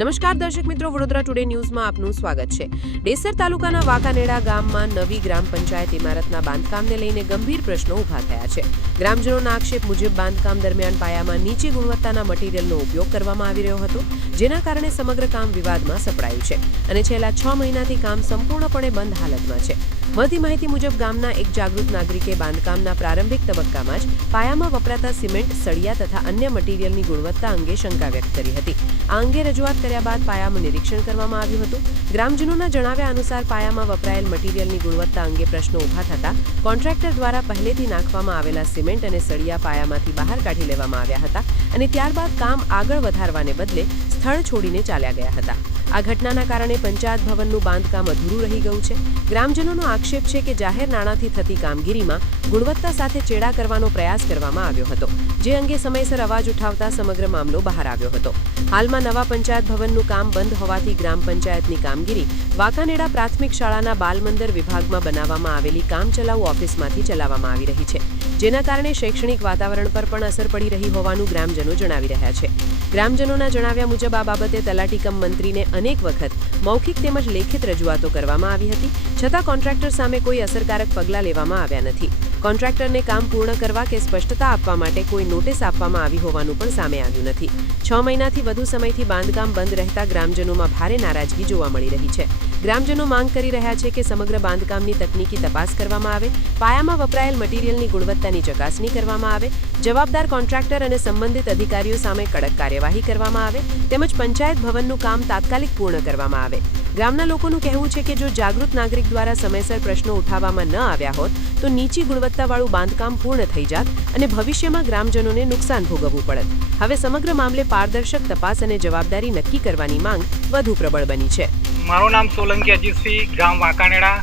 નમસ્કાર દર્શક મિત્રો, વડોદરા ટુડે ન્યૂઝમાં આપનું સ્વાગત છે। ડેસર તાલુકાના વાંકાનેડા ગામમાં નવી ગ્રામ પંચાયત ઇમારતના બાંધકામને લઈને ગંભીર પ્રશ્નો ઊભા થયા છે। ગ્રામજનોના આક્ષેપ મુજબ બાંધકામ દરમિયાન પાયામાં નીચી ગુણવત્તાના મટીરીયલનો ઉપયોગ કરવામાં આવી રહ્યો હતો, જેના કારણે સમગ્ર કામ વિવાદમાં સપડાયું છે અને છેલ્લા 6 મહિનાથી કામ સંપૂર્ણપણે બંધ હાલતમાં છે। મળતી માહિતી મુજબ ગામના એક જાગૃત નાગરિકે બાંધકામના પ્રારંભિક તબક્કામાં જ પાયામાં વપરાતા સિમેન્ટ, સળિયા તથા અન્ય મટીરીયલની ગુણવત્તા અંગે શંકા વ્યક્ત કરી હતી। આ અંગે રજૂઆત કર્યા બાદ પાયામાં નિરીક્ષણ કરવામાં આવ્યું હતું। ગ્રામજનોના જણાવ્યા અનુસાર પાયામાં વપરાયેલ મટીરીયલની ગુણવત્તા અંગે પ્રશ્નો ઊભા થતા કોન્ટ્રાક્ટર દ્વારા પહેલેથી નાખવામાં આવેલા સિમેન્ટ અને સળિયા પાયામાંથી બહાર કાઢી લેવામાં આવ્યા હતા અને ત્યારબાદ કામ આગળ વધારવાને બદલે સ્થળ છોડીને ચાલ્યા ગયા હતા। આ ઘટનાના કારણે પંચાયત ભવનનું બાંધકામ અધૂરું રહી ગયું છે। ગ્રામજનોનો આક્ષેપ છે કે જાહેર નાણાંથી થતી કામગીરીમાં ગુણવત્તા સાથે ચેડા કરવાનો પ્રયાસ કરવામાં આવ્યો હતો, જે અંગે સમયસર અવાજ ઉઠાવતા સમગ્ર મામલો બહાર આવ્યો હતો। હાલમાં નવા પંચાયત ભવનનું કામ બંધ હોવાથી ગ્રામ પંચાયતની કામગીરી વાંકાનેડા પ્રાથમિક શાળાના બાલમંદિર વિભાગમાં બનાવવામાં આવેલી કામચલાઉ ઓફિસમાંથી ચલાવવામાં આવી રહી છે, જેના કારણે શૈક્ષણિક વાતાવરણ પર પણ અસર પડી રહી હોવાનું ગ્રામજનો જણાવી રહ્યા છે। ગ્રામજનોના જણાવ્યા મુજબ આ બાબતે તલાટી કમ મંત્રીને અનેક વખત મૌખિક તેમજ લેખિત રજૂઆતો કરવામાં આવી હતી, છતાં કોન્ટ્રાક્ટર સામે કોઈ અસરકારક પગલાં લેવામાં આવ્યા નથી। કોન્ટ્રાક્ટરને કામ પૂર્ણ કરવા કે સ્પષ્ટતા આપવા માટે કોઈ નોટિસ આપવામાં આવી હોવાનું પણ સામે આવ્યું નથી। 6 મહિનાથી વધુ સમયથી બાંધકામ બંધ રહેતા ગ્રામજનોમાં ભારે નારાજગી જોવા મળી રહી છે। ગ્રામજનો માંગ કરી રહ્યા છે કે સમગ્ર બાંધકામની તકનીકી તપાસ કરવામાં આવે, પાયામાં વપરાયેલ મટીરીયલની ગુણવત્તાની ચકાસણી કરવામાં આવે, જવાબદાર કોન્ટ્રાક્ટર અને સંબંધિત અધિકારીઓ સામે કડક કાર્યવાહી કરવામાં આવે તેમજ પંચાયત ભવનનું કામ તાત્કાલિક પૂર્ણ કરવામાં આવે। ગામના લોકોનું કહેવું છે કે જો જાગૃત નાગરિક દ્વારા સમયસર પ્રશ્નો ઉઠાવવામાં ન આવ્યા હોત તો નીચી ગુણવત્તાવાળું બાંધકામ પૂર્ણ થઈ જાત અને ભવિષ્યમાં ગ્રામજનોને નુકસાન ભોગવવું પડત। હવે સમગ્ર મામલે પારદર્શક તપાસ અને જવાબદારી નક્કી કરવાની માંગ વધુ પ્રબળ બની છે। મારું નામ સોલંકી અજીતસિંહ, ગામ વાંકાનેડા,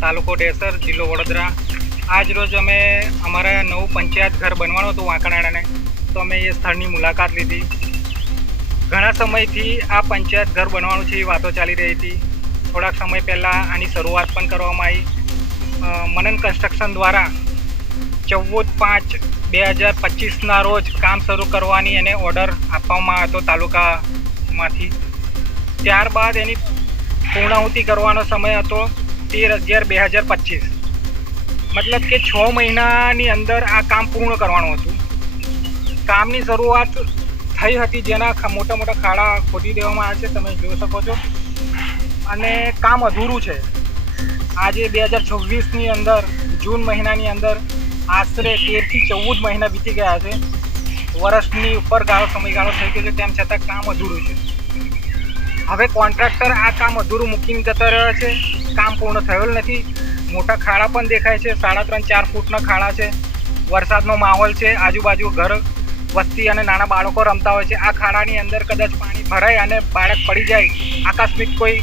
તાલુકો ડેસર, જિલ્લો વડોદરા। આજ રોજ અમે અમારા નવું પંચાયત ઘર બનવાનું હતું વાંકાનેડાને, તો અમે એ સ્થળની મુલાકાત લીધી। ઘણા સમયથી આ પંચાયત ઘર બનવાનું છે એ વાતો ચાલી રહી હતી। થોડાક સમય પહેલાં આની શરૂઆત પણ કરવામાં આવી। મનન કન્સ્ટ્રક્શન દ્વારા 14/5/2025ના રોજ કામ શરૂ કરવાની એને ઓર્ડર આપવામાં આવ્યો તાલુકામાંથી। ત્યારબાદ એની પૂર્ણાહુતિ કરવાનો સમય હતો 13/11/2025, મતલબ કે 6 મહિનાની અંદર આ કામ પૂર્ણ કરવાનું હતું। કામની શરૂઆત થઈ હતી, જેના મોટા મોટા ખાડા ખોદી દેવામાં આવ્યા છે, તમે જોઈ શકો છો, અને કામ અધૂરું છે। આજે 2026ની અંદર જૂન મહિનાની અંદર આશરે 13 થી 14 મહિના વીતી ગયા છે। વર્ષની ઉપર સમયગાળો થઈ ગયો છે, તેમ છતાં કામ અધૂરું છે। હવે કોન્ટ્રાક્ટર આ કામ અધૂરું મૂકીને જતા રહ્યા છે, કામ પૂર્ણ થયેલ નથી। મોટા ખાડા પણ દેખાય છે, 3.5-4 ફૂટના ખાડા છે। વરસાદનો માહોલ છે, આજુબાજુ ઘર વસ્તી અને નાના બાળકો રમતા હોય છે। આ ખાડાની અંદર કદાચ પાણી ભરાય અને બાળક પડી જાય, આકસ્મિક કોઈ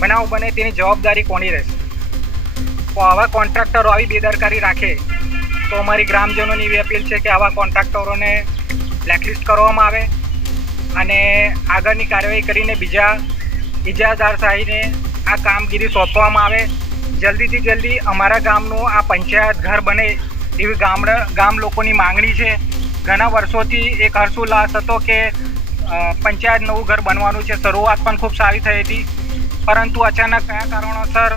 બનાવ બને, તેની જવાબદારી કોની રહેશે? તો આવા કોન્ટ્રાક્ટરો આવી બેદરકારી રાખે તો અમારી ગ્રામજનોની એવી અપીલ છે કે આવા કોન્ટ્રાક્ટરોને બ્લેકલિસ્ટ કરવામાં આવે અને આગળની કાર્યવાહી કરીને બીજા ઇજાદારશાહીને આ કામગીરી સોંપવામાં આવે। જલ્દીથી જલ્દી અમારા ગામનું આ પંચાયત ઘર બને એવી ગામ લોકોની માંગણી છે। ઘણા વર્ષોથી એક હર્ષોલ્લાસ હતો કે પંચાયત નવું ઘર બનવાનું છે, શરૂઆત પણ ખૂબ સારી થઈ હતી, પરંતુ અચાનક કયા કારણોસર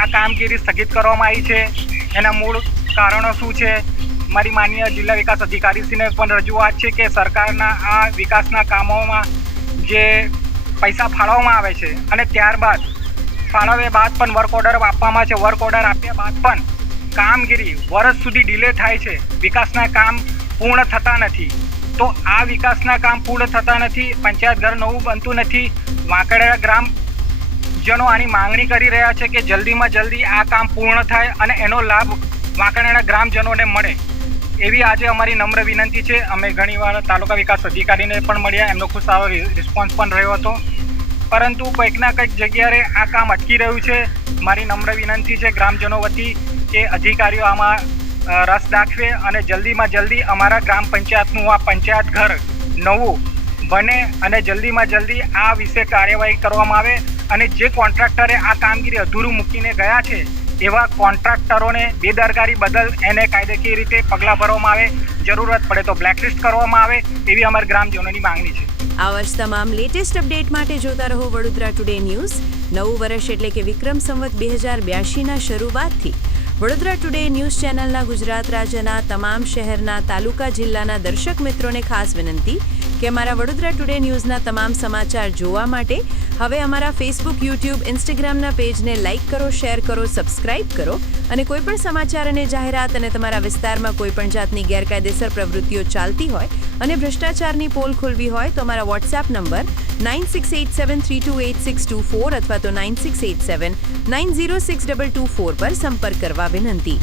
આ કામગીરી સ્થગિત કરવામાં આવી છે, એના મૂળ કારણો શું છે? મારી માનનીય જિલ્લા વિકાસ અધિકારીશ્રીને પણ રજૂઆત છે કે સરકારના આ વિકાસના કામોમાં જે પૈસા ફાળવવામાં આવે છે અને ત્યારબાદ ફાળવ્યા બાદ પણ વર્ક ઓર્ડર આપવામાં છે, વર્ક ઓર્ડર આપ્યા બાદ પણ કામગીરી વર્ષ સુધી ડિલે થાય છે, વિકાસના કામ પૂર્ણ થતા નથી। તો આ વિકાસના કામ પૂર્ણ થતા નથી, પંચાયત ઘર નવું બનતું નથી। વાંકાનેડા ગ્રામજનો આની માંગણી કરી રહ્યા છે કે જલ્દીમાં જલ્દી આ કામ પૂર્ણ થાય અને એનો લાભ વાંકાનેડા ગ્રામજનોને મળે, એવી આજે અમારી નમ્ર વિનંતી છે। અમે ઘણીવાર તાલુકા વિકાસ અધિકારીને પણ મળ્યા, એમનો ખૂબ સારો રિસ્પોન્સ પણ રહ્યો હતો, પરંતુ કંઈકના કંઈક જગ્યાએ આ કામ અટકી રહ્યું છે। મારી નમ્ર વિનંતી છે ગ્રામજનો વતી કે અધિકારીઓ આમાં રસ દાખવે અને જલ્દીમાં જલ્દી અમારા ગ્રામ પંચાયતનું આ પંચાયત ઘર નવું બને અને જલ્દીમાં જલ્દી આ વિશે કાર્યવાહી કરવામાં આવે અને જે કોન્ટ્રાક્ટરે આ કામગીરી અધૂરું મૂકીને ગયા છે એવા કોન્ટ્રાક્ટરોને બેદરકારી બદલ એને કાયદેકીય રીતે પગલાં ભરવામાં આવે, જરૂરત પડે તો બ્લેકલિસ્ટ કરવામાં આવે, એવી અમારા ગ્રામજનોની માંગણી છે। આવા જ તમામ લેટેસ્ટ અપડેટ માટે જોતા રહો વડોદરા ટુડે ન્યૂઝ. નવું વર્ષ એટલે કે વિક્રમ સંવત 2082ના શરૂઆતથી વડોદરા ટુડે ન્યૂઝ ચેનલના ગુજરાત રાજ્યના તમામ શહેરના તાલુકા જિલ્લાના દર્શક મિત્રોને ખાસ વિનંતી કે અમારા વડોદરા ટુડે ન્યૂઝના તમામ સમાચાર જોવા માટે હવે અમારા ફેસબુક, યુટ્યુબ, ઇન્સ્ટાગ્રામના પેજને લાઇક કરો, શેર કરો, સબસ્ક્રાઇબ કરો અને કોઈપણ સમાચાર અને જાહેરાત અને તમારા વિસ્તારમાં કોઈપણ જાતની ગેરકાયદેસર પ્રવૃત્તિઓ ચાલતી હોય અને ભ્રષ્ટાચારની પોલ ખોલવી હોય તો અમારા વોટ્સએપ નંબર 9687328624 અથવા તો 9687906224 પર સંપર્ક કરવા વિનંતી.